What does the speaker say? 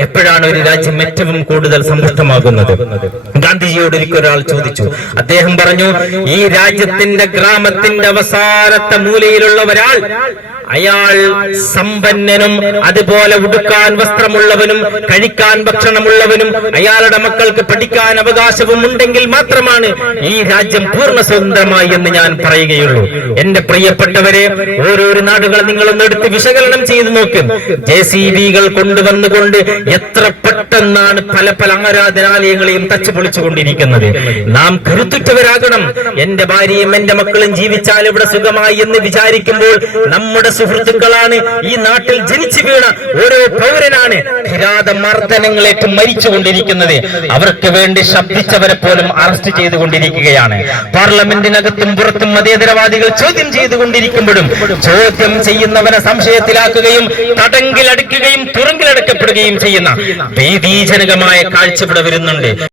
എപ്പോഴാണ് ഒരു രാജ്യം ഏറ്റവും കൂടുതൽ സമ്പുഷ്ടമാകുന്നത്? ഗാന്ധിജിയോട് ഒരിക്കൽ ചോദിച്ചു. അദ്ദേഹം പറഞ്ഞു, ഈ രാജ്യത്തിന്റെ ഗ്രാമത്തിന്റെ അവസാനത്തെ മൂലയിലുള്ള ഒരാൾ, അയാൾ സമ്പന്നനും അതുപോലെ ഉടുക്കാൻ വസ്ത്രമുള്ളവനും കഴിക്കാൻ ഭക്ഷണമുള്ളവനും അയാളുടെ മക്കൾക്ക് പഠിക്കാൻ അവകാശവും ഉണ്ടെങ്കിൽ മാത്രമാണ് ഈ രാജ്യം പൂർണ്ണ സ്വതന്ത്രമായി എന്ന് ഞാൻ പറയുകയുള്ളൂ. എന്റെ പ്രിയപ്പെട്ടവരെ, ഓരോരോ നാടുകൾ നിങ്ങളൊന്ന് എടുത്ത് വിശകലനം ചെയ്ത് നോക്കും. JCBകൾ കൊണ്ടുവന്നുകൊണ്ട് എത്ര പെട്ടെന്നാണ് പല പല ആരാധനാലയങ്ങളെയും തച്ചു പൊളിച്ചുകൊണ്ടിരിക്കുന്നത്. നാം കരുത്തുറ്റവരാകണം. എന്റെ ഭാര്യയും എന്റെ മക്കളും ജീവിച്ചാൽ ഇവിടെ സുഖമായി എന്ന് വിചാരിക്കുമ്പോൾ നമ്മുടെ സുഹൃത്തുക്കളാണ് ഈ നാട്ടിൽ ജനിച്ചു വീണ ഓരോ പൗരനാണ് കിരാതമർദ്ദനങ്ങളേറ്റ് മരിച്ചുകൊണ്ടിരിക്കുന്നത്. അവർക്ക് വേണ്ടി ശബ്ദിച്ചവരെ പോലും അറസ്റ്റ് ചെയ്തുകൊണ്ടിരിക്കുകയാണ്. പാർലമെന്റിനകത്തും പുറത്തും മതേതരവാദികൾ ചോദ്യം ചെയ്തുകൊണ്ടിരിക്കുമ്പോഴും ചോദ്യം ചെയ്യുന്നവനെ സംശയത്തിലാക്കുകയും തടങ്കിലടക്കുകയും തുറങ്കിലടക്കപ്പെടുകയും ചെയ്യുന്ന ഭീതിജനകമായ കാഴ്ച ഇവിടെ വരുന്നുണ്ട്.